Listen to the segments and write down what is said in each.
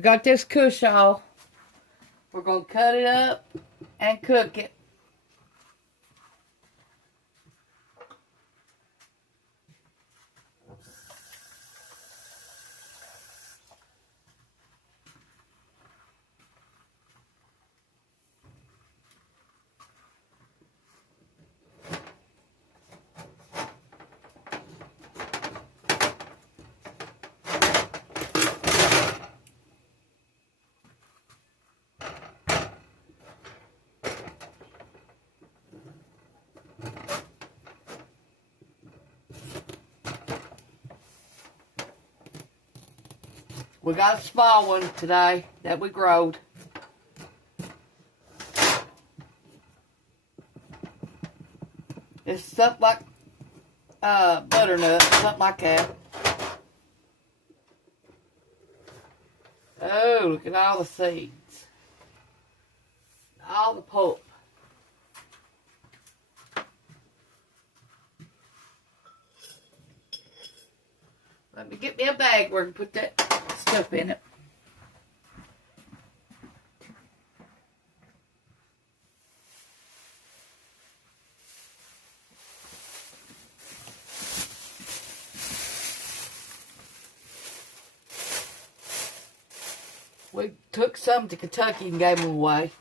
We got this Cush off. We're going to cut it up and cook it. We got a small one today that we growed. It's something like butternut, something like that. Oh, look at all the seeds. All the pulp. Let me get me a bag where I can put that stuff in it. We took some to Kentucky and gave them away.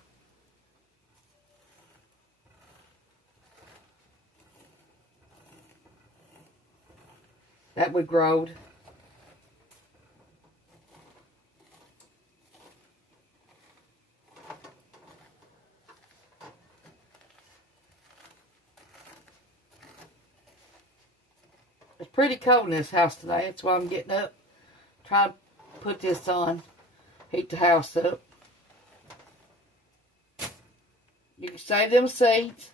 That we growed. It's pretty cold in this house today. That's why I'm getting up. Trying to put this on. Heat the house up. You can save them seeds.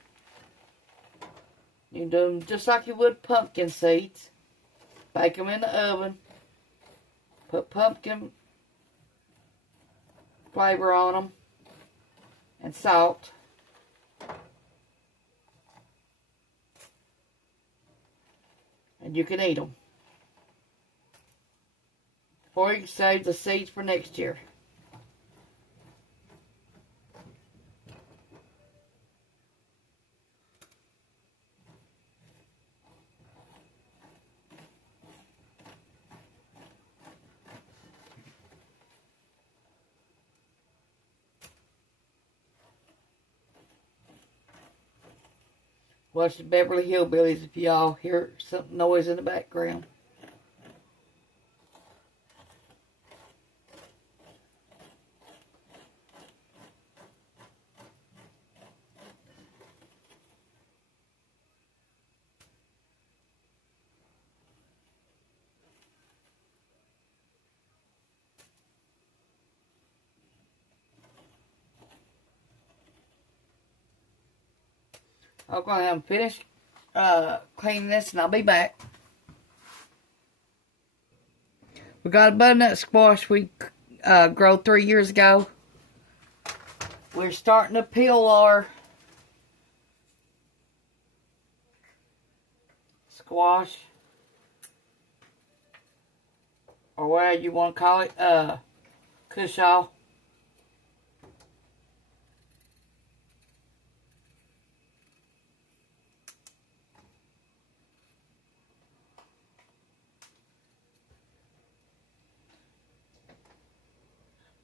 You can do them just like you would pumpkin seeds. Bake them in the oven. Put pumpkin flavor on them. And salt. And you can eat them. Or you can save the seeds for next year. Watch the Beverly Hillbillies if y'all hear some noise in the background. I'm going to have them finish cleaning this and I'll be back. We got a butternut squash we grew 3 years ago. We're starting to peel our squash. Or whatever you want to call it. Cush off.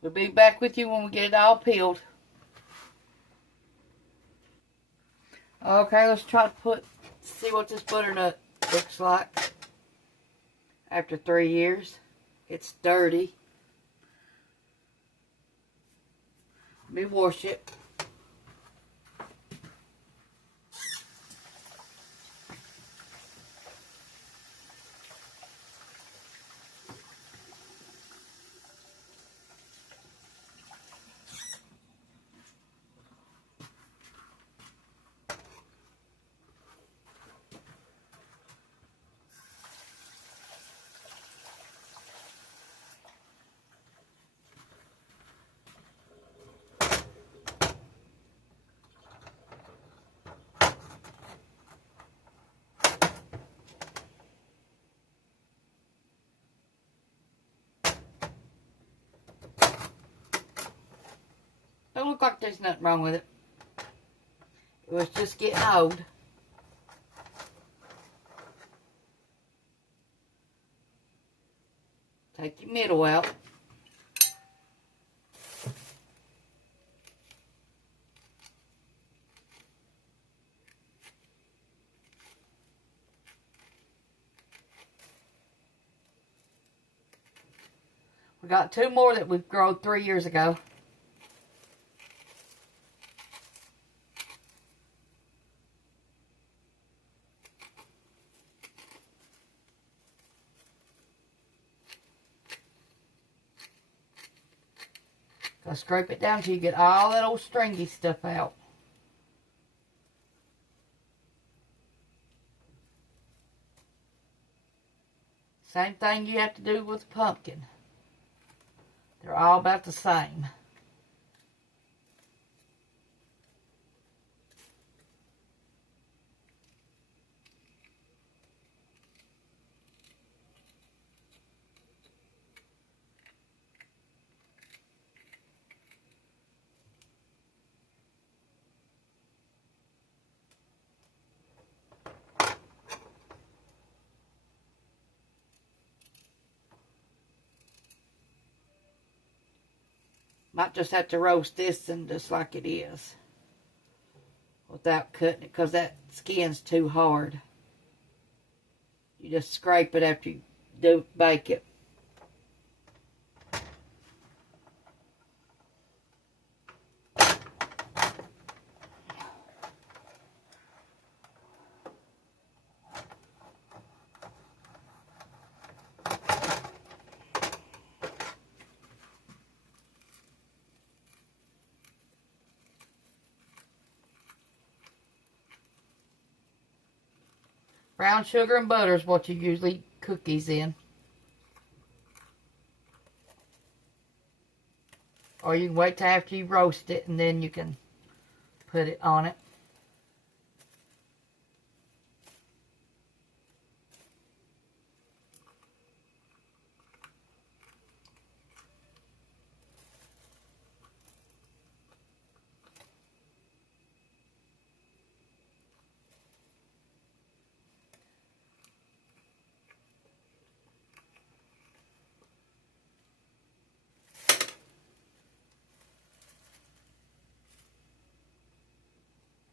We'll be back with you when we get it all peeled. Okay, let's try to see what this butternut looks like after 3 years. It's dirty. Let me wash it. Don't look like there's nothing wrong with it. It was just getting old. Take your middle out. We got 2 more that we've grown 3 years ago. Go scrape it down till you get all that old stringy stuff out. Same thing you have to do with pumpkin. They're all about the same. Might just have to roast this and just like it is. Without cutting it, because that skin's too hard. You just scrape it after you do bake it. Brown sugar and butter is what you usually eat cookies in. Or you can wait till after you roast it and then you can put it on it.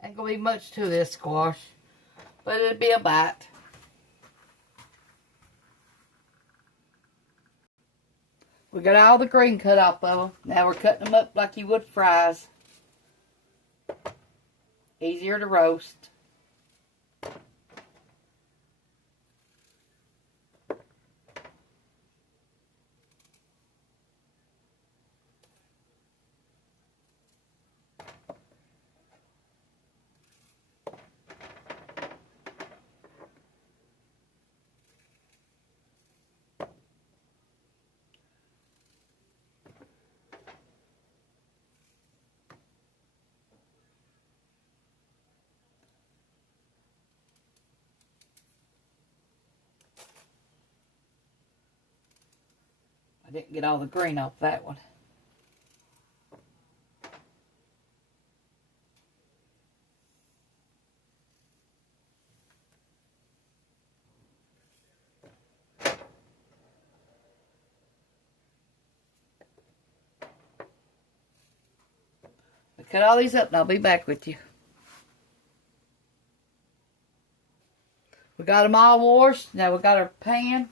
Ain't gonna be much to this squash, but it'll be a bite. We got all the green cut off of them. Now we're cutting them up like you would fries. Easier to roast. I didn't get all the green off that one. I cut all these up and I'll be back with you. We got them all washed. Now we got our pan.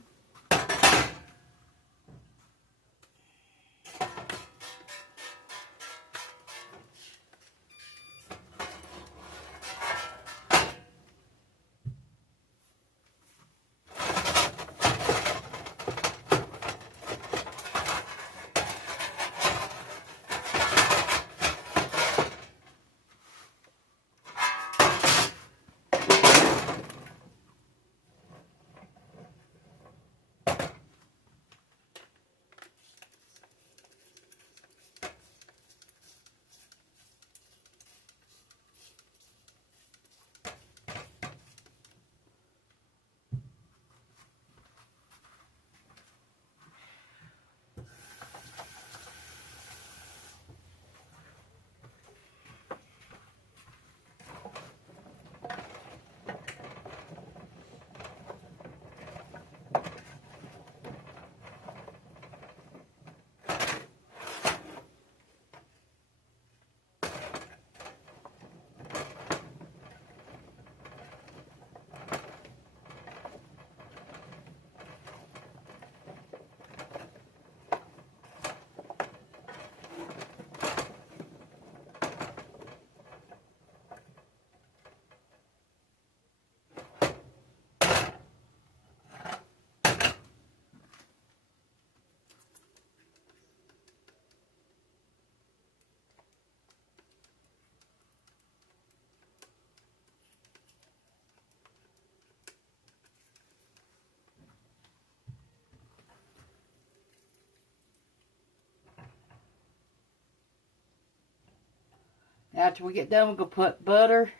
After we get done, we're going to put butter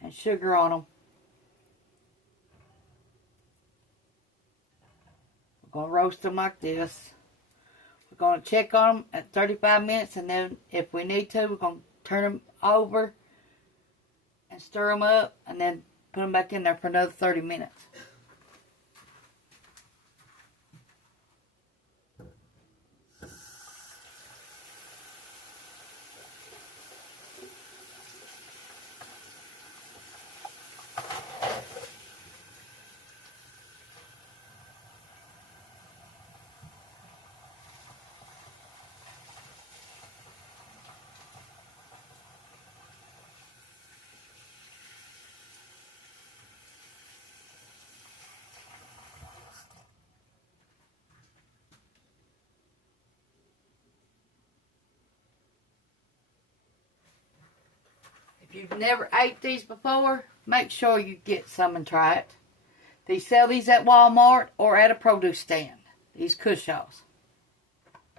and sugar on them. We're going to roast them like this. We're going to check on them at 35 minutes, and then if we need to, we're going to turn them over and stir them up, and then put them back in there for another 30 minutes. If you've never ate these before, make sure you get some and try it. They sell these at Walmart or at a produce stand. These Cushaws.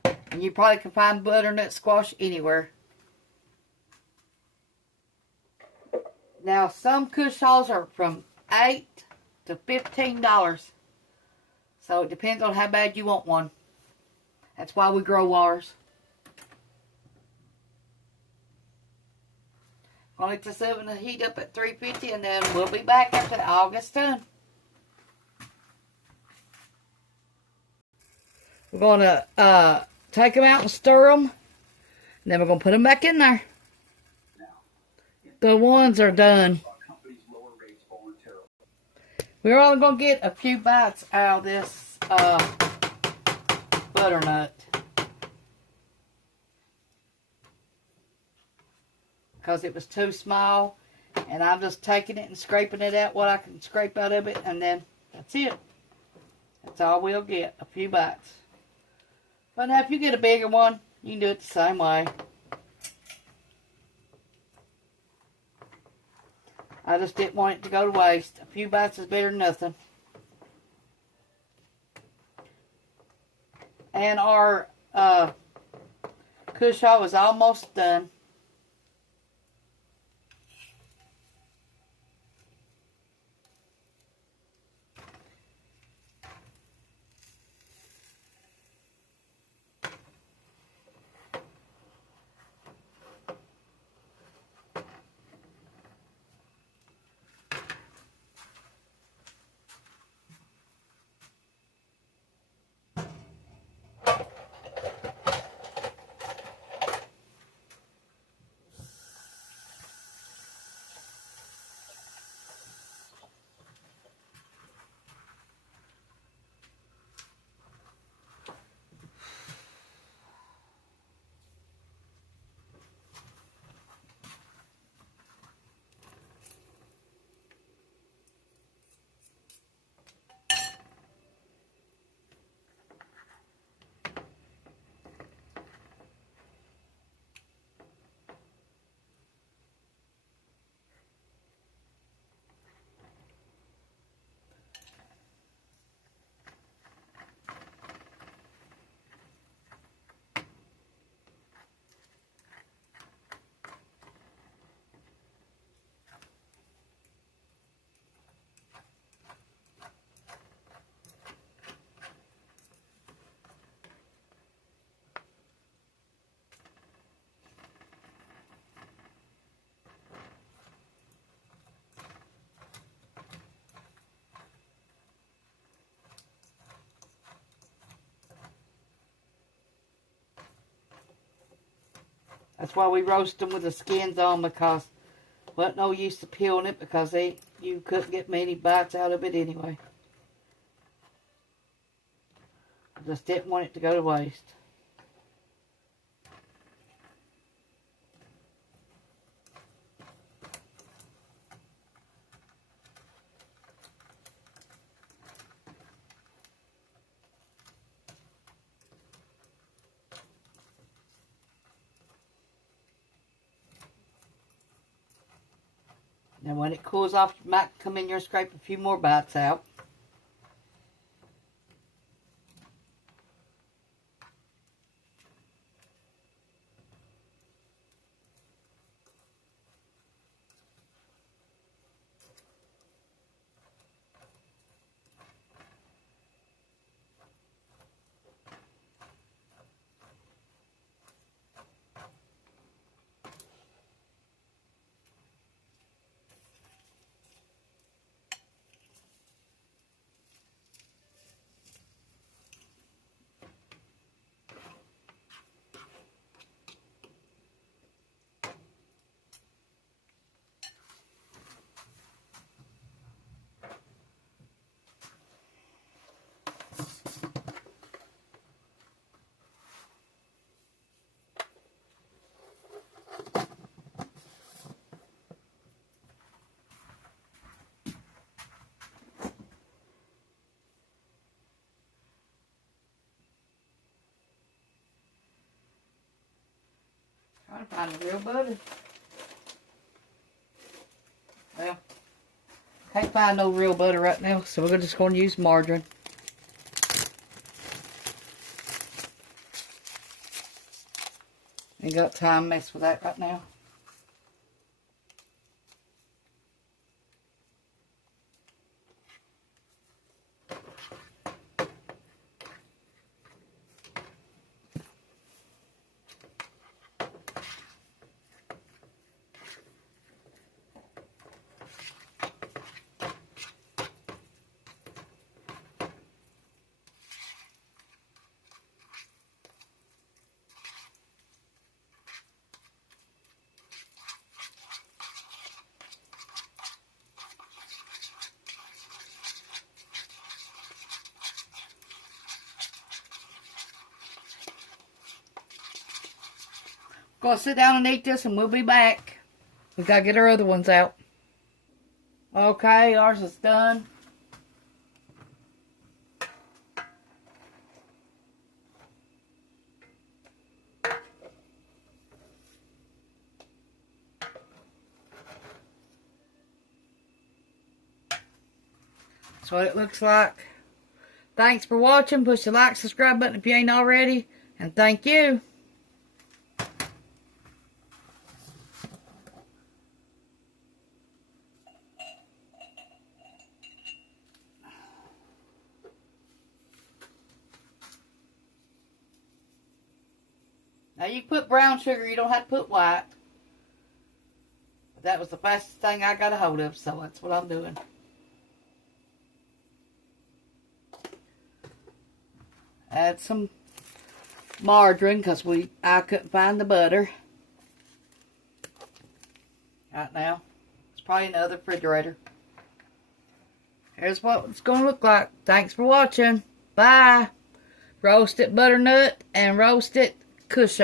And you probably can find butternut squash anywhere. Now, some Cushaws are from $8 to $15. So it depends on how bad you want one. That's why we grow ours. I'll let this oven heat up at 350, and then we'll be back after all gets done. We're going to take them out and stir them. And then we're going to put them back in there. The ones are done. We're only going to get a few bites out of this butternut. Because it was too small, and I'm just taking it and scraping it out what I can scrape out of it, and then that's it. That's all we'll get, a few bites. But now if you get a bigger one, you can do it the same way. I just didn't want it to go to waste. A few bites is better than nothing. And our Cushaw was almost done. That's why we roast them with the skins on, because wasn't no use to peeling it, because you couldn't get many bites out of it anyway. I just didn't want it to go to waste. And when it cools off, you might come in here and scrape a few more bites out. Trying to find the real butter. Well, can't find no real butter right now, so we're just going to use margarine. Ain't got time to mess with that right now. Gonna sit down and eat this and we'll be back. We gotta get our other ones out. Okay, ours is done. That's what it looks like. Thanks for watching. Push the like, subscribe button if you ain't already. And thank you. Now you can put brown sugar, you don't have to put white. But that was the fastest thing I got a hold of, so that's what I'm doing. Add some margarine because I couldn't find the butter. Right now. It's probably in the other refrigerator. Here's what it's going to look like. Thanks for watching. Bye. Roasted butternut and roasted Cush.